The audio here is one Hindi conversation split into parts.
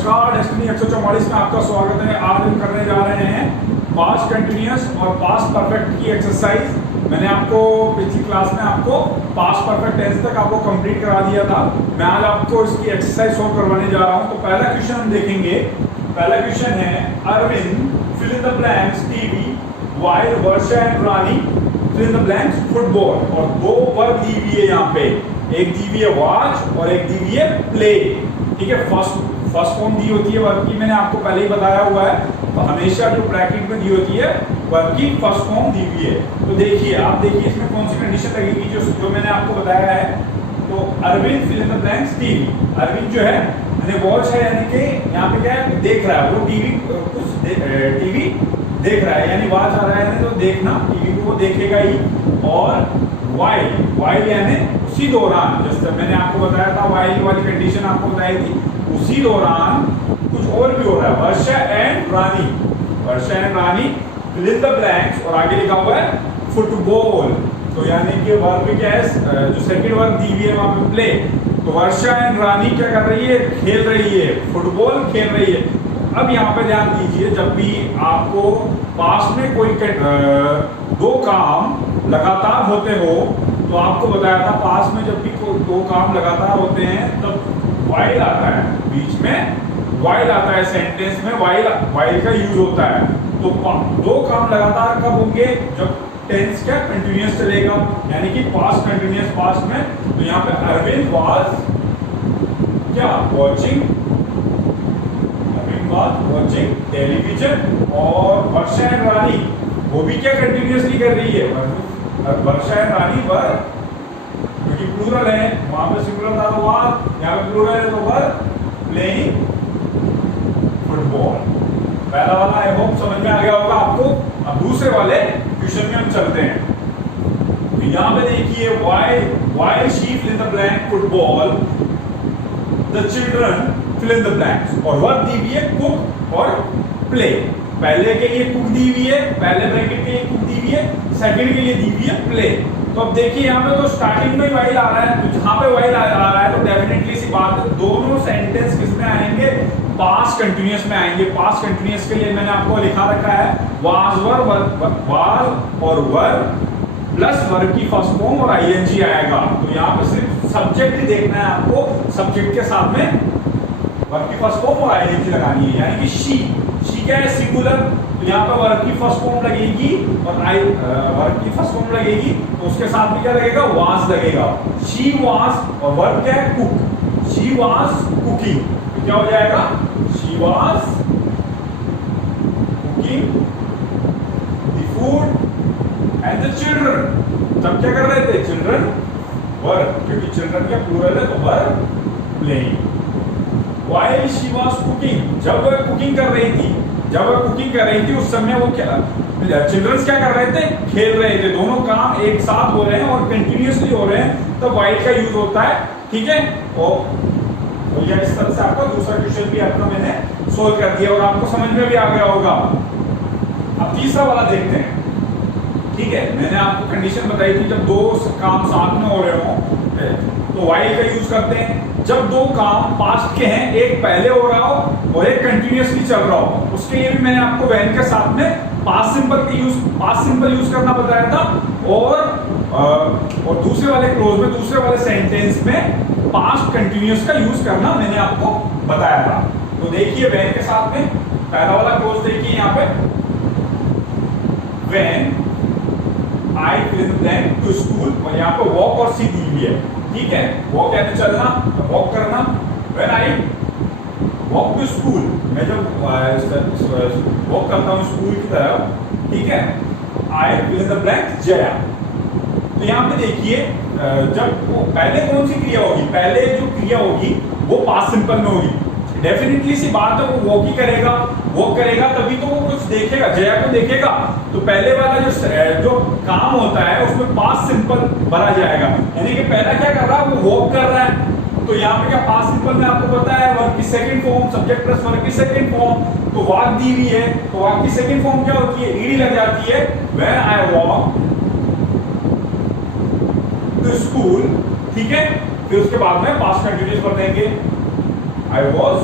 नमस्कार, डेस्टिनी 144 में आपका स्वागत है। आज हम करने जा रहे हैं पास्ट कंटिन्यूअस और पास्ट परफेक्ट की एक्सरसाइज। मैंने आपको पिछली क्लास में आपको पास्ट परफेक्ट टेंस तक आपको कंप्लीट करा दिया था। मैं आज आपको इसकी एक्सरसाइज सॉल्व करवाने जा रहा हूं। तो पहला क्वेश्चन हम देखेंगे। पहला क्वेश्चन है, Arvind fill in the blanks TV while Varsha and Rani fill in the blanks football. और दो वर्ब दी हुई है यहाँ पे, एक दी हुई है वॉच और एक दी हुई है प्ले। ठीक है, फर्स्ट फॉर्म दी होती है वर्ब की, मैंने आपको पहले ही बताया हुआ है। तो हमेशा जो ब्रैकेट में दी होती है वर्ब की फर्स्ट फॉर्म दी हुई है। तो देखिए, आप देखिए इसमें कौन सी कंडीशन लगेगी जो मैंने आपको बताया है। तो Arvind fill in the blanks TV. Arvind जो है मैंने वॉच है, यानी कि यहाँ पे क्या है, देख रहा है, वो टीवी टीवी देख रहा है, यानी वॉच आ रहा है यानी तो देखना, टीवी को वो देखेगा ही। और वाइल यानी उसी दौरान, जैसे मैंने आपको बताया था वाइल वाली कंडीशन आपको बताई थी, उसी दौरान कुछ और भी हो रहा है। Varsha and Rani fill in the blanks और आगे लिखा हुआ है फुटबॉल। तो यानी कि वर्ब क्या है, जो सेकंड वर्ब दी हुई है वहां पे प्ले। तो वर्षा एंड रानी क्या कर रही है, खेल रही है, फुटबॉल खेल रही है। अब यहाँ पे ध्यान दीजिए, जब भी आपको पास्ट में कोई दो काम लगातार होते हो, तो आपको बताया था पास्ट में जब भी दो काम लगातार होते हैं तब वाइल आता है, बीच में वाइल आता है, सेंटेंस में वाइल का यूज होता है। तो दो काम लगातार कब होंगे, जब टेंस क्या कंटिन्यूअस चलेगा, यानी कि पास्ट कंटिन्यूअस पास्ट में। तो यहाँ पे अरविंद वाज क्या वॉचिंग टेलीविजन, और वर्षा एंड रानी वो भी क्या कंटिन्यूअसली कर रही है, वर्षा एंड रानी वर, क्योंकि प्लूरल है, वहां पे सिंगुलर था तो वाज, यहाँ पे प्लूरल है तो वर प्लेइंग फुटबॉल। पहला वाला आई होप समझ में आ गया होगा आपको। अब दूसरे वाले क्वेश्चन में हम चलते हैं। यहाँ पे देखिए, while she fill in the blank football the children fill in the blanks. और वर्ब दी हुई है कुक और प्ले। पहले के लिए कुक दी हुई है, पहले ब्रैकेट के लिए कुक दी हुई है, सेकंड के लिए दी हुई है प्ले। तो अब देखिए यहाँ पे तो स्टार्टिंग में वाइल आ रहा है, तो जहां पे वाइल आ रहा है तो डेफिनेटली सी बात है, दोनों सेंटेंस किस में आएंगे, पास्ट कंटिन्यूअस में आएंगे। पास्ट कंटिन्यूअस के लिए मैंने आपको लिखा रखा है वाज वाज और वर्ब प्लस वर्ब की फर्स्ट फॉर्म और आईएनजी आएगा। तो यहाँ पे सिर्फ सब्जेक्ट ही देखना है आपको, सब्जेक्ट के साथ में वर्ब की फर्स्ट फॉर्म और आईएनजी लगानी है, यानी कि शी क्या है, सिंगुलर। तो यहाँ पे वर्ब की फर्स्ट फॉर्म लगेगी और वर्ब की फर्स्ट फॉर्म लगेगी, तो उसके साथ भी क्या लगेगा, वाज लगेगा। शी वाज, और वर्ब क्या है, कुक। शी वाज कुकिंग, तो क्या हो जाएगा, she was cooking the food and the children. तब क्या कर रहे थे, चिल्ड्रन वर्ब, क्योंकि चिल्ड्रन क्या प्लूरल है तो verb playing. While she was cooking, जब वह कुकिंग कर रही थी, उस समय वो क्या, चिल्ड्रंस क्या कर रहे थे, खेल रहे थे। दोनों काम एक साथ हो रहे हैं और कंटिन्यूअसली हो रहे हैं, तो while का यूज होता है। ठीक है, और ये इस तरह से आपका दूसरा क्वेश्चन भी आपका मैंने सोल्व कर दिया और आपको समझ में भी आ गया होगा। अब तीसरा वाला देखते हैं। ठीक है, मैंने आपको कंडीशन बताई थी, जब दो काम साथ में हो रहे हो तो वाइल का यूज करते हैं। जब दो काम पास्ट के हैं, एक पहले हो रहा हो और एक कंटिन्यूअसली चल रहा हो, उसके लिए भी मैंने आपको व्हेन के साथ में पास्ट सिंपल यूज करना बताया था। और दूसरे वाले क्लोज में, दूसरे वाले सेंटेंस में पास्ट कंटिन्यूअस का यूज करना मैंने आपको बताया था। तो देखिए व्हेन के साथ में पहला वाला क्लोज देखिए यहाँ पे, when I fill blank to school, और यहाँ पे वॉक और सी दी हुई है। ठीक है, वॉक यानी चलना, वॉक करना। When I walk to school, मैं जब वॉक करता हूँ स्कूल की तरफ, ठीक है, I fill in the blank Jaya. तो यहाँ पे देखिए, जब पहले कौन सी क्रिया होगी, पहले जो क्रिया होगी वो पास्ट सिंपल में होगी। डेफिनेटली सी बात है, वो वॉक ही करेगा, वॉक करेगा तभी तो वो कुछ देखेगा, जया को देखेगा। तो पहले वाला जो काम होता है उसमें पास्ट सिंपल भरा जाएगा, यानी कि पहला क्या कर रहा है, वो वॉक कर रहा है। तो यहाँ पे क्या पास्ट सिंपल में आपको पता है वर्ब की second form, subject plus verb की सेकंड फॉर्म। तो वॉक दी हुई है, तो वॉक की सेकंड फॉर्म क्या होती है, ईडी लग जाती है। When I walk to school, ठीक है, फिर उसके बाद में पास्ट कंटिन्यूअस कर देंगे, आई वॉज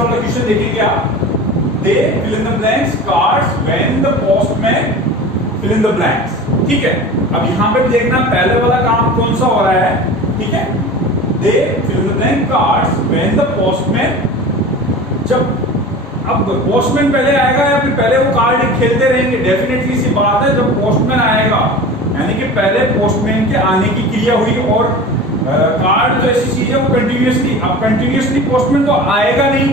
दूसरा वाला क्वेश्चन देखेंगे आप, they fill in the blanks cards when the postman fill in the blanks. ठीक है, अब यहाँ पे भी देखना पहले वाला काम कौन सा हो रहा है। ठीक है, they fill in the blank cards when the postman, जब अब पोस्टमैन पहले आएगा या फिर पहले वो कार्ड खेलते रहेंगे, डेफिनेटली सी बात है जब पोस्टमैन आएगा, यानी कि पहले पोस्टमैन के आने की क्रिया हुई और कार्ड जो ऐसी चीज है वो कंटिन्यूअसली, अब कंटिन्यूअसली पोस्टमैन तो आएगा नहीं,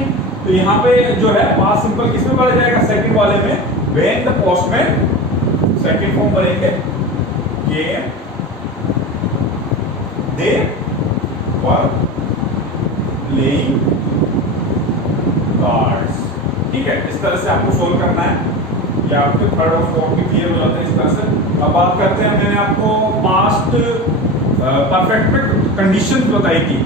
तो यहाँ पे जो है पास्ट सिंपल किसमें बढ़ जाएगा, सेकंड वाले में, when the postman, second form बनेंगे game they were playing cards. ठीक है, इस तरह से आपको सोल्व करना है, या आपके थर्ड और फोर्थ भी क्लियर हो जाते हैं इस तरह से। अब बात करते हैं, मैंने आपको पास्ट परफेक्ट में कंडीशंस बताई थी,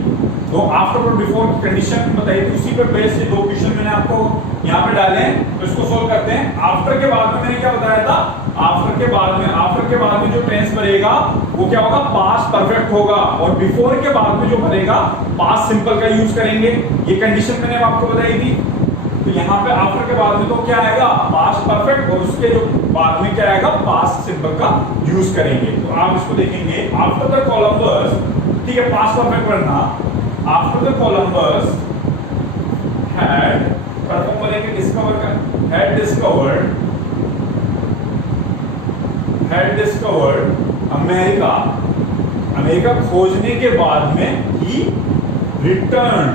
तो आफ्टर और बिफोर की कंडीशन बताई थी, उसी पे बेस से दो क्वेश्चन मैंने आपको यहाँ पे डाले हैं, तो इसको सोल्व करते हैं। आफ्टर के बाद में मैंने क्या बताया था, आफ्टर के बाद में जो टेंस बनेगा वो क्या होगा, पास्ट परफेक्ट होगा, और बिफोर के बाद में जो बनेगा पास्ट सिंपल का यूज करेंगे। ये कंडीशन मैंने आपको बताई थी। तो यहाँ पे आफ्टर के बाद में तो क्या आएगा, पास्ट परफेक्ट, और उसके जो बाद में क्या आएगा, पास्ट सिंपल का यूज करेंगे। तो आप इसको देखेंगे, आफ्टर द कोलंबस, ठीक है, पास्ट परफेक्ट पढ़ना, आफ्टर द कोलंबस हैड, प्रथम बोलेंगे डिस्कवर का, हैड डिस्कवर्ड अमेरिका खोजने के बाद में ही रिटर्न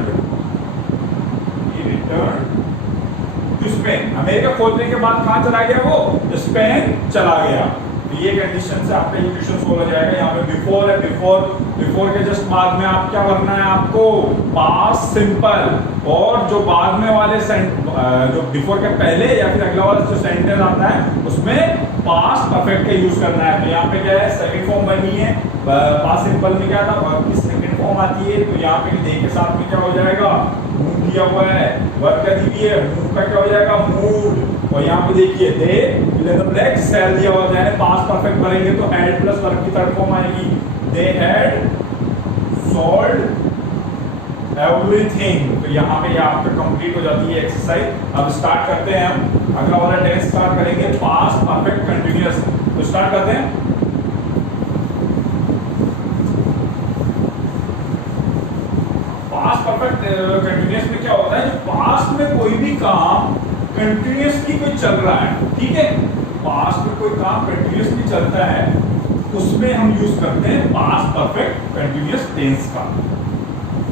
टू स्पेन, अमेरिका खोजने के बाद कहां चला गया, वो स्पेन चला गया। तो ये कंडीशन से आपका ये क्वेश्चन सोल्व हो जाएगा। यहाँ पे बिफोर है, बिफोर के जस्ट बाद में आप क्या करना है, आपको पास्ट सिंपल, और जो बाद में वाले जो बिफोर के पहले या फिर अगला वाला जो सेंटेंस आता है उसमें पास्ट परफेक्ट का यूज करना है। तो यहाँ पे क्या है, सेकंड फॉर्म बनी है, पास्ट सिंपल में क्या था, वर्ब की सेकंड फॉर्म आती है, तो यहाँ पे दे के साथ में क्या हो जाएगा, मूव दिया हुआ है, वर्ब का दी हुई है, मूव का क्या हो जाएगा, मूड, और यहाँ पे देखिए they fill in the blank cell दिया हुआ है, पास्ट परफेक्ट भरेंगे तो हैड प्लस वर्ब की थर्ड फॉर्म आएगी, दे हैड सॉल्व्ड एवरीथिंग। तो यहाँ पे आपका कंप्लीट हो जाती है एक्सरसाइज। अब स्टार्ट करते हैं, हम अगला वाला टेंस स्टार्ट करेंगे, पास्ट परफेक्ट कंटिन्यूअस। तो स्टार्ट करते हैं। पास्ट परफेक्ट कंटिन्यूअस में क्या होता है, जो पास्ट में कोई भी काम कंटिन्यूअसली कोई चल रहा है, ठीक है, पास्ट में कोई काम कंटिन्यूअसली चलता है, उसमें हम यूज करते हैं पास्ट परफेक्ट कंटिन्यूअस टेंस का।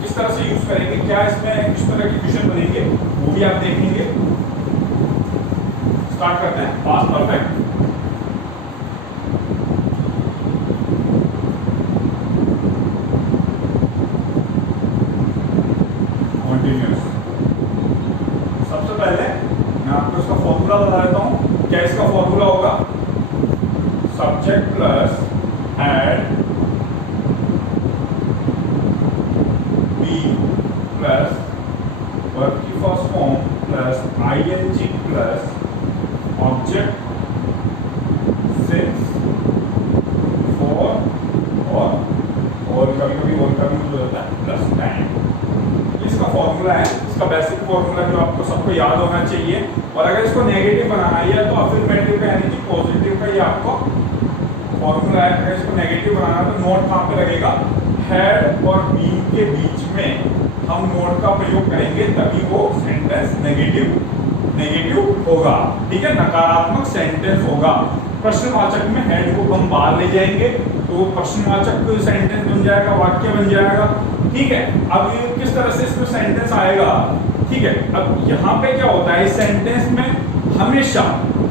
किस तरह से यूज करेंगे, क्या इसमें किस तरह के क्वेश्चन बनेंगे, वो भी आप देखेंगे। स्टार्ट करते हैं, पास्ट परफेक्ट कंटिन्यूअस। सबसे पहले मैं आपको इसका फॉर्मूला बता देता हूं। क्या इसका फॉर्मूला होगा, subject plus had plus verb की first form plus ING plus object since for, और कभी कभी और का भी यूज होता है प्लस टाइम। इसका फॉर्मूला है, इसका बेसिक फॉर्मूला जो आपको सबको याद होना चाहिए। और अगर इसको नेगेटिव बनाना है तो अफर्मेटिव का यानी कि पॉजिटिव का ही आपको फॉर्मूला है। अगर इसको नेगेटिव बनाना तो नोट कहाँ पे लगेगा, हेड और बीन के बीच में हम नोट का प्रयोग करेंगे, तभी वो सेंटेंस नेगेटिव होगा, ठीक है, नकारात्मक सेंटेंस होगा। प्रश्नवाचक में हेड को हम बाहर ले जाएंगे तो प्रश्नवाचक सेंटेंस बन जाएगा, वाक्य बन जाएगा, ठीक है। अब ये किस तरह से इसमें सेंटेंस आएगा, ठीक है। अब यहाँ पे क्या होता है, इस सेंटेंस में हमेशा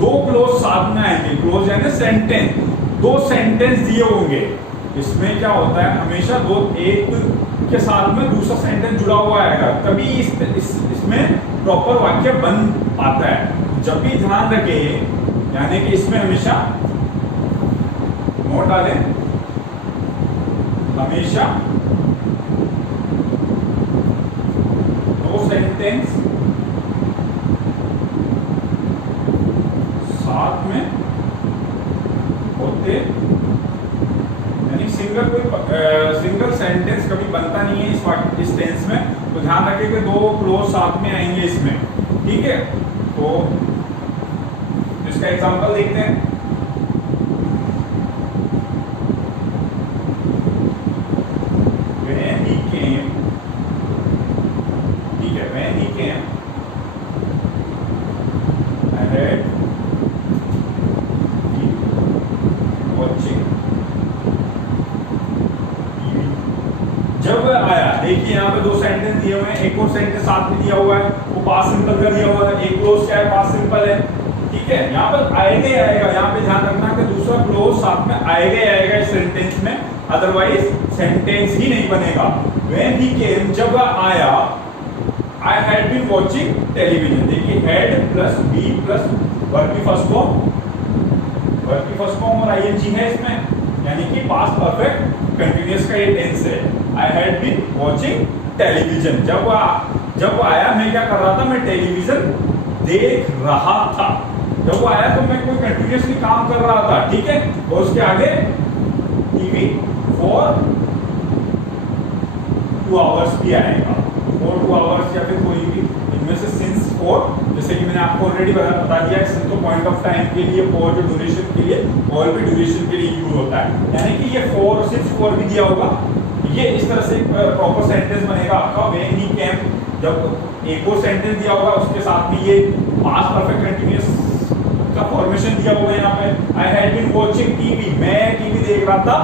दो क्लोज साथ में आएंगे, क्लोज यानी सेंटेंस, दो सेंटेंस दिए होंगे। इसमें क्या होता है, हमेशा दो, एक के साथ में दूसरा सेंटेंस जुड़ा हुआ आएगा, तभी इसमें प्रॉपर वाक्य बन पाता है। जब भी ध्यान रखें, यानी कि इसमें हमेशा नोट डालें, हमेशा दो सेंटेंस साथ में होते, यानी सिंगल सेंटेंस कभी बनता नहीं है इस टेंस में। तो ध्यान रखें कि दो क्लोज साथ में सामने आएंगे इसमें, ठीक है। तो इसका एग्जांपल देखते हैं। When he came, ठीक है, when he came, I had been watching TV। जब वह आया, देखिए यहाँ पे दो सेंटेंस दिए हुए हैं, एक और सेंटेंस साथ में दिया हुआ है, वो पास्ट सिंपल का दिया हुआ है, एक क्लोज क्या है, पास्ट सिंपल है, ठीक है। यहाँ पर आएगा ही आएगा, यहाँ पे ध्यान रखना कि दूसरा क्लोज साथ में आएगा ही आएगा इस सेंटेंस में, अदरवाइज सेंटेंस ही नहीं बनेगा। When he came, जब वह आया, I had been watching television। देखिए had plus be plus verb की फर्स्ट फॉर्म और ing है इसमें, यानी कि पास्ट परफेक्ट कंटिन्यूअस का ये टेंस है। I had been watching television। जब वो आया, मैं क्या कर रहा था, मैं टेलीविजन देख रहा था। जब वो आया तो मैं कोई कंटिन्यूअसली काम कर रहा था, ठीक है। और उसके आगे टीवी फॉर 2 आवर्स भी आएगा, फॉर 2 आवर्स या फिर कोई भी इनमें से सिंस फॉर, जैसे कि मैंने आपको ऑलरेडी बता दिया है, सिंस तो पॉइंट ऑफ टाइम के लिए, फॉर जो ड्यूरेशन के लिए, और भी ड्यूरेशन के लिए यूज होता है, यानी कि ये फॉर सिर्फ फॉर भी दिया होगा। ये इस तरह से प्रॉपर सेंटेंस बनेगा आपका। व्हेन ही केम, जब एक और सेंटेंस दिया होगा उसके साथ में ये पास्ट परफेक्ट कंटीन्यूअस का फॉर्मेशन दिया हुआ है यहाँ पे। I had been watching TV, मैं टीवी देख रहा था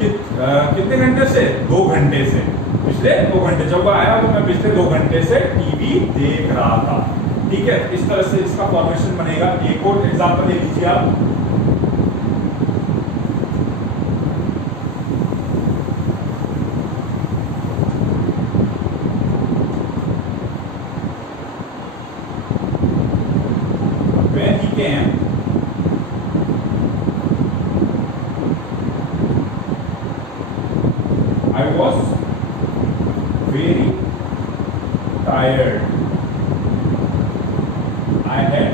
कितने घंटे से, 2 घंटे से, पिछले 2 घंटे। जब वो आया तो मैं पिछले 2 घंटे से टीवी देख रहा था, ठीक है। इस तरह से इसका फॉर्मेशन बनेगा। एक और एग्जांपल ले लीजिए आप। When he came, I was very tired. I had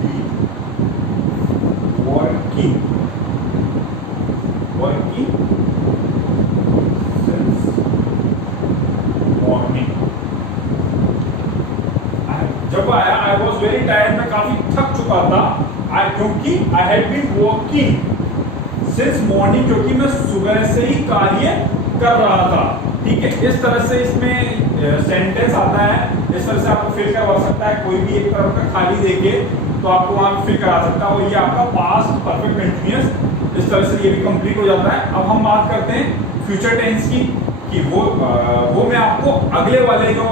been working since morning. जब आया, I was very tired, मैं काफी थक चुका था, क्योंकि I had been working since morning, क्योंकि मैं सुबह से ही कार्य कर रहा था, ठीक है। इस तरह से इसमें सेंटेंस आता है, इस तरह से आपको फिल करवा सकता है। कोई भी एक तरफ का खाली देके तो आपको वहां फिल करा सकता है, और ये आपका पास्ट परफेक्ट कंटीन्यूअस, इस तरह से ये भी कंप्लीट हो जाता है। अब हम बात करते हैं फ्यूचर टेंस की, कि वो मैं आपको अगले वाले जो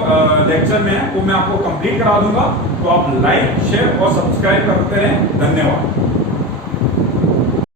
लेक्चर में है वो मैं आपको कंप्लीट करा दूंगा। तो आप लाइक, शेयर और सब्सक्राइब करते रहें। धन्यवाद।